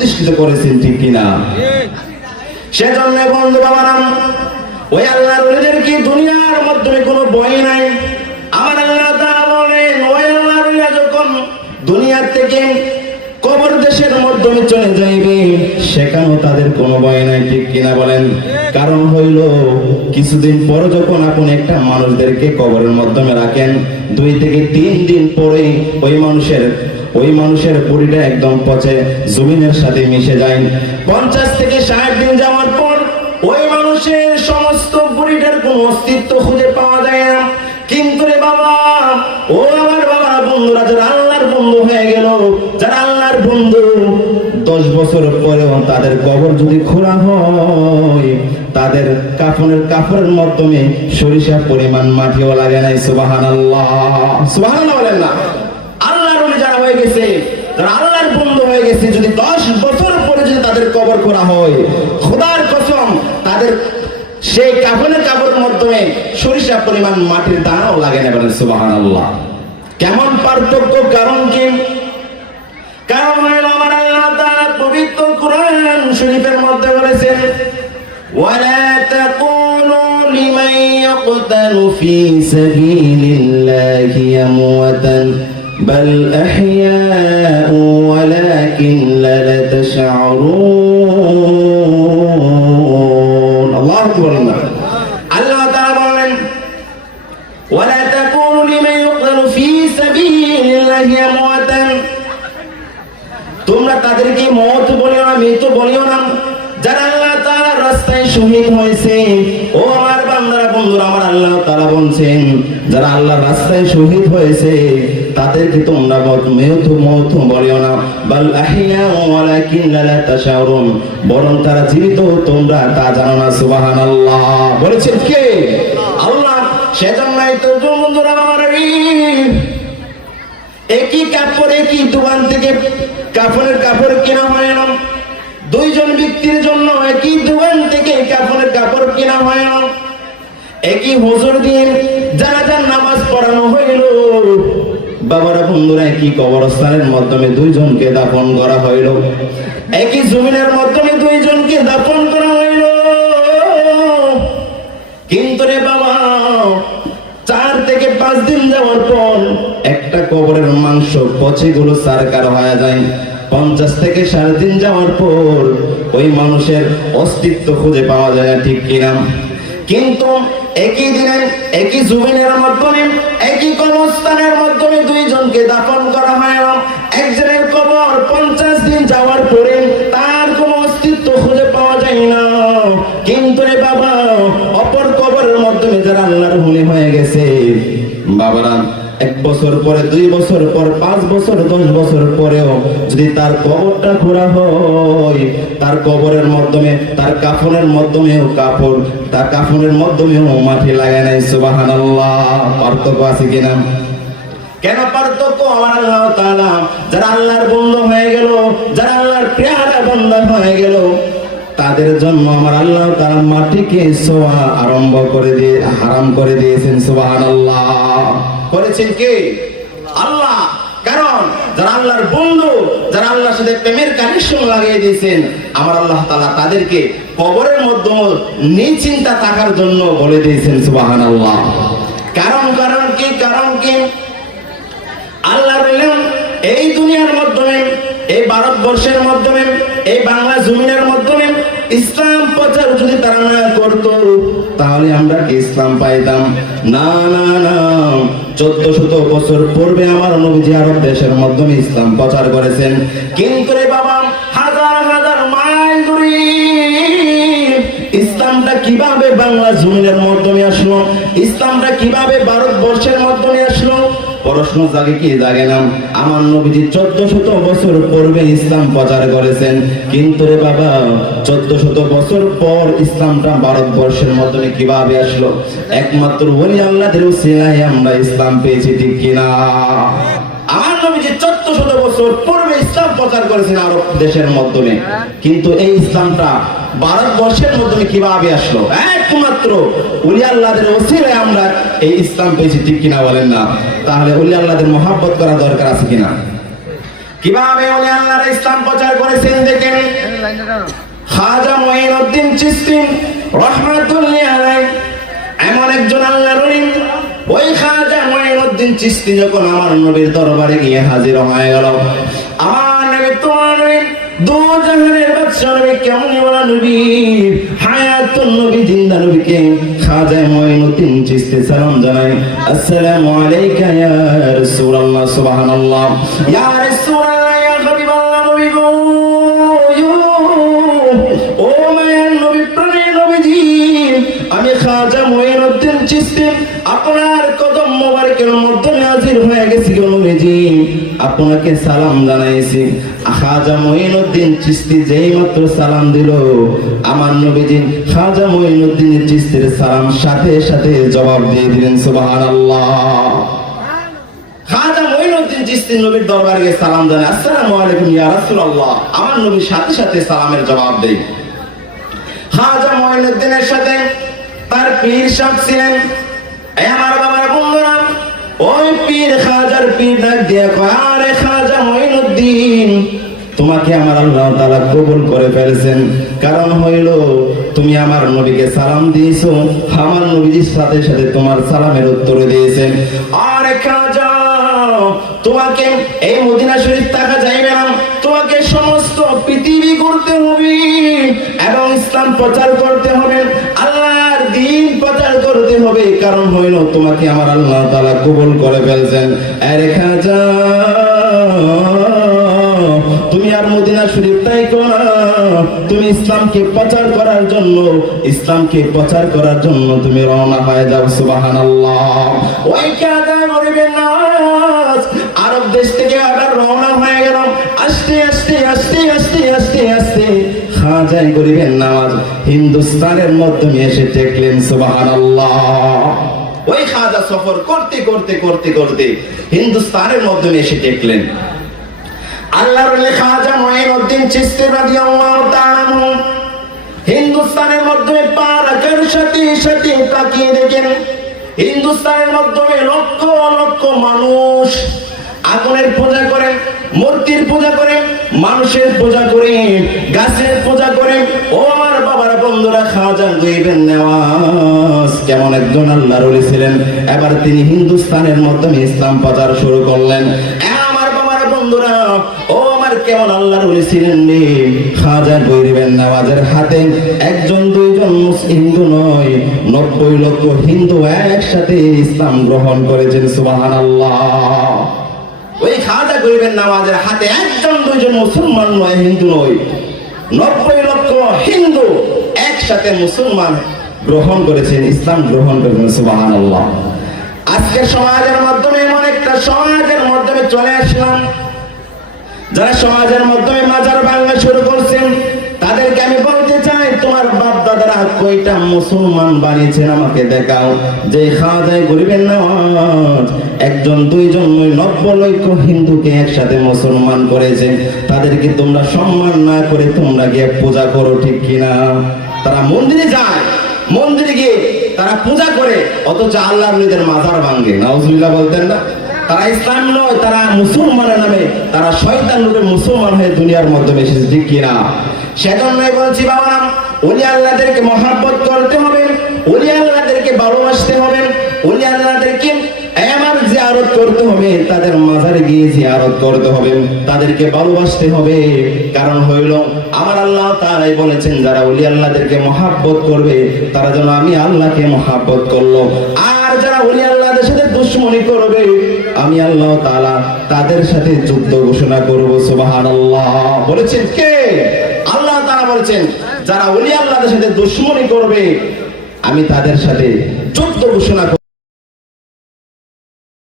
প্রতিষ্ঠিত করেছেন, ঠিক কিনা? সেজন্য বন্ধু বাবারাম, ওই আল্লাহর ওলিদের কি দুনিয়ার মাধ্যমে কোনো বই নাই? আমার আল্লাহ তাআলা বলেন, ওই আল্লাহর ওলিরা যখন দুনিয়ার থেকে কবর দেশের মাধ্যমে চলে যাইবে, সেখানেও তাদের কোনো ভয় নাই, ঠিক কিনা বলেন? কারণ হইল, কিছুদিন পর যখন আপনি একটা মানুষদেরকে কবরের মাধ্যমে রাখেন, দুই থেকে তিন দিন পরে ওই মানুষের ওই মানুষের বডিটা একদম পচে জমিনের সাথে মিশে যায়। পঞ্চাশ থেকে ষাট দিন যাওয়ার পর ওই মানুষের সমস্ত বডিটার কোনো অস্তিত্ব খুঁজে পাওয়া যায় না। কিন্তু রে বাবা, ও আমার বাবা, বন্ধুরা, যারা আল্লাহর বন্ধু হয়ে গেল, যারা আল্লাহর বন্ধু, দশ বছর পরেও তাদের কবর যদি খোলা হয়, তাদের কাফনের কাপড়ের মাধ্যমে সরিষা পরিমাণ মাটিও লাগে নাই সুবাহান আল্লাহ সুবাহান বলেন না। হয়ে গেছে যারা আল্লাহর বন্ধু হয়ে গেছে, যদি দশ বছর পরে যদি তাদের কবর করা হয়, খোদার কসম, তাদের সেই কাপড়ের কাপড়ের মাধ্যমে সরিষা পরিমাণ মাটির দানাও লাগে না বলেন সুবাহান আল্লাহ কেমন পার্থক্য, কারণ কি? কারণ পবিত্র কোরআন শরীফের মধ্যে বলেছেন بل أحياء ولكن لا تشعرون الله أكبر الله الله تعالى বলেন ولا تقولوا لمن يقتل في سبيل الله أمواتا তোমরা তাদেরকে মত বলিও না মৃত বলিও না যারা আল্লাহ তাআলার রাস্তায় শহীদ হয়েছে ও আমার বান্দারা বন্ধুরা আমার আল্লাহ তাআলা বলছেন যারা আল্লাহর রাস্তায় শহীদ হয়েছে তাদেরকে তোমরা মৃত মত বলিও না। বাল আহিয়া তাশাউরুন। বরং তারা জীবিত, তোমরা তা জানো না, সুবহানাল্লাহ। বলেছেন কে? আল্লাহ। সেজন্যই তো বন্ধুরা আমার একই কাপড়, একই দোকান থেকে কাপড়ের কাপড় কেনা হয় না। দুইজন ব্যক্তির জন্য একই দোকান থেকে কাপড়ের কাপড় কেনা হয় না। একই হুজুর দিয়ে জানাজার নামাজ পড়ানো হইল বাবারা বন্ধুরা, একই কবরস্থানের মাধ্যমে দুইজনকে দাফন করা হইল। একই জমিনের মাধ্যমে দুইজনকে দাফন করা হইল। কিন্তু রে বাবা, চার থেকে পাঁচ দিন যাওয়ার পর একটা কবরের মাংস পচে গুলো সারকার হয়ে যায়। পঞ্চাশ থেকে সাড়ে দিন যাওয়ার পর ওই মানুষের অস্তিত্ব খুঁজে পাওয়া যায় ঠিক কিনা। কিন্তু একই দিনের, একই জমিনের মাধ্যমে, একই কবরস্থানের মাধ্যমে দুইজনকে দাফন করা হয় একজনের কবর পঞ্চাশ দিন যাওয়ার বছর পরে, দুই বছর পর, পাঁচ বছর, দশ বছর পরেও যদি তার কবরটা খোলা হয়, তার কবরের মাধ্যমে, তার কাফনের মাধ্যমেও কাপড়, তার কাফনের মাধ্যমেও মাঠে লাগায় নাই সুবাহান পার্থক্য আছে কিনা কেন পার্থক্য? আমার আল্লাহ যারা আল্লাহর বন্ধু হয়ে গেল, যারা আল্লাহর পেয়ারা বন্ধু হয়ে গেল তাদের জন্য আমার আল্লাহ তারা মাটিকে সোয়া আরম্ভ করে দিয়ে, হারাম করে দিয়েছেন সুবাহান আল্লাহ করেছেন কে? আল্লাহ। কারণ যারা আল্লাহর বন্ধু, যারা আল্লাহর সাথে প্রেমের কানেকশন লাগিয়ে দিয়েছেন, আমার আল্লাহ তাআলা তাদেরকে কবরের মাধ্যমে নিশ্চিন্তা থাকার জন্য বলে দিয়েছেন সুবাহান আল্লাহ কারণ কারণ কি কারণ কি? আল্লাহ বললেন, এই দুনিয়ার মাধ্যমে এই ভারতবর্ষের মাধ্যমে, এই বাংলা জমিনের মাধ্যমে ইসলাম প্রচার যদি তারা না করত, তাহলে আমরা কি ইসলাম পাইতাম? না না না। চোদ্দ শত বছর পূর্বে আমার নবীজি আরব দেশের মাধ্যমে ইসলাম প্রচার করেছেন। কিন্তু রে বাবা? হাজার হাজার মাইল দূরে ইসলামটা কীভাবে বাংলা জমিনের মাধ্যমে আসলো? ইসলামটা কীভাবে ভারতবর্ষের মাধ্যমে আসলো? প্রশ্ন জাগে কি জাগে না? আমার নবীজি চোদ্দ শত বছর পূর্বে ইসলাম প্রচার করেছেন। কিন্তু রে বাবা চোদ্দ শত বছর পর ইসলামটা ভারতবর্ষের মাধ্যমে কীভাবে আসলো? একমাত্র ওলি আল্লাহদের উসিলায় আমরা ইসলাম পেয়েছি, ঠিক কিনা? আমার চোদ্দ শত বছর পূর্বে ইসলাম প্রচার করেছেন আরব দেশের মাধ্যমে কিন্তু এই ইসলামটা ভারতবর্ষের মাধ্যমে কীভাবে আসলো? একমাত্র উলি আল্লাহদের আমরা এই ইসলাম পেয়েছি, ঠিক কিনা বলেন না? তাহলে উলি আল্লাহদের মহাব্বত করা দরকার আছে কিনা? কীভাবে উলি আল্লাহর ইসলাম প্রচার করেছেন দেখেন? খাজা মঈনুদ্দিন চিশতি রহমাতুল্লাহি আলাইহি, এমন একজন আল্লাহর ওলি ওই খাজা মঈনুদ্দিন চিশতি যখন আমার নবীর দরবারে গিয়ে হাজির হয়ে গেল, আমার নবী তোমার নবী দু জাহানের বাদশা নবী কেমন বলা নবী? হায়াতুন নবী, জিন্দা নবীকে খাজা মঈনুদ্দিন চিস্তি সালাম জানাই আসসালামু আলাইকা ইয়া রাসূলুল্লাহ সুবহানাল্লাহ। ইয়া রাসূলুল্লাহ খাজা মঈনুদ্দিন চিশতি, আপনার কদম মোবারকের মধ্যে হাজির হয়ে গেছি নবীজি। আপনাকে সালাম জানাইছি। খাজা মঈনুদ্দিন চিশতি যেই মাত্র সালাম দিল, আমার নবীজি খাজা মঈনুদ্দিন চিশতির সালাম সাথে সাথে জবাব দিয়ে দিলেন, সুবহানাল্লাহ। খাজা মঈনুদ্দিন চিশতি নবীর দরবারে সালাম জানায়, আসসালামু আলাইকুম ইয়া রাসূলুল্লাহ। আমার নবী সাথে সাথে সালামের জবাব দেয়। খাজা মঈনুদ্দিনের সাথে তার পীর সাহেব ছিলেন। আমার বাবার বন্ধুরা, ওই পীর খাজার পীর ডাক দিয়ে আরে খাজা মঈনুদ্দিন, তোমাকে আমার আল্লাহ তাআলা কবুল করে ফেলেছেন। কারণ হইল, তুমি আমার নবীকে সালাম দিয়েছ, আমার নবীজির সাথে সাথে তোমার সালামের উত্তর দিয়েছেন আরে খাজা, তোমাকে এই মদিনা শরীফ টাকা যাইবে না। তোমাকে সমস্ত পৃথিবী করতে হবে এবং ইসলাম প্রচার করতে হবে। হবে হইল, তোমাকে আমার আল্লাহ তাআলা কবুল করে ফেলছেন। আরে খাজা তুমি আর মদিনা শরীফ তাই করো তুমি ইসলামকে প্রচার করার জন্য, ইসলামকে প্রচার করার জন্য তুমি রওনা হয়ে যাও নামাজ আরব দেশ থেকে আবার রওনা হয়ে গেলাম। আস্তে আস্তে আস্তে আস্তে আস্তে আস্তে। খাজাই গরিবের নামাজ হিন্দুস্তানের মাধ্যমে এসে টেকলেন সুবহানাল্লাহ। ওই খাজা সফর করতে করতে করতে করতে হিন্দুস্তানের মাধ্যমে এসে টেকলেন আল্লাহর তাআলা হিন্দুস্তানের মাধ্যমে পা সাথে সাথে তাকিয়ে দেখেন, হিন্দুস্তানের মাধ্যমে লক্ষ লক্ষ মানুষ আগুনের পূজা করে, মূর্তির পূজা করে মানুষের পূজা করে, গাছের পূজা করে, ও আমার বাবার, বন্ধুরা খাজা গইবেন নেওয়াজ কেমন একজন আল্লাহর ওলি ছিলেন। এবার তিনি হিন্দুস্তানের মাধ্যমে ইসলাম প্রচার শুরু করলেন। আমার বাবার, বন্ধুরা, ও আমার কেমন খাজা গরিবের নামাজের হাতে। একজন, দুইজন হিন্দু নয়, নব্বই লক্ষ হিন্দু একসাথে ইসলাম গ্রহণ করেছেন, সুবহানাল্লাহ। ওই খাজা গরিবের নামাজের হাতে একজন, দুইজন মুসলমান নয়, হিন্দু নয়। নব্বই লক্ষ হিন্দু একসাথে মুসলমান গ্রহণ করেছেন, ইসলাম গ্রহণ করেছেন, সুবহানাল্লাহ। আজকের সমাজের মাধ্যমে এমন একটা সমাজের মাধ্যমে চলে আসলাম। যারা সমাজের মাধ্যমে মাজার বাংলা শুরু করছেন তাদেরকে আমি বলতে চাই তোমার বাপ দাদারা কয়টা মুসলমান বানিয়েছেন আমাকে দেখাও? যে খাওয়া গরিবের নামাজ, একজন, দুইজন নব্বই লক্ষ হিন্দুকে একসাথে মুসলমান করেছে। তাদেরকে তোমরা সম্মান না করে তোমরা গিয়ে পূজা করো, ঠিক কিনা? তারা মন্দিরে যায়, মন্দিরে গিয়ে তারা পূজা করে, অথচ আল্লাহ নিজের মাজার ভাঙ্গে নাউজুবিল্লাহ বলতেন না? তারা ইসলাম নয়, তারা মুসলমানের নামে, তারা শয়তান রূপে মুসলমান হয়ে দুনিয়ার মধ্যে এসেছে, ঠিক কিনা? সেজন্যই বলছি বাবা ওলি আল্লাহদেরকে মহাব্বত করতে হবে ওলি আল্লাহদেরকে ভালোবাসতে হবে ওলি আল্লাহদেরকে আমার জিয়ারত করতে হবে, তাদের গিয়ে জিয়ারত করতে হবে, তাদেরকে ভালোবাসতে হবে। কারণ হইল, আমার আল্লাহ তারাই বলেছেন, যারা ওলি আল্লাহদেরকে মহাব্বত করবে, তারা যেন আমি আল্লাহকে মহাব্বত করল। আর যারা ওলি আল্লাহদের সাথে দুশ্মনী করবে, আমি আল্লাহ তাআলা তাদের সাথে যুদ্ধ ঘোষণা করব, সুবহানাল্লাহ। বলেছেন কে? আল্লাহ বলেছেন যারা ওলি আল্লাহদের সাথে দুশ্মনী করবে আমি তাদের সাথে যুদ্ধ ঘোষণা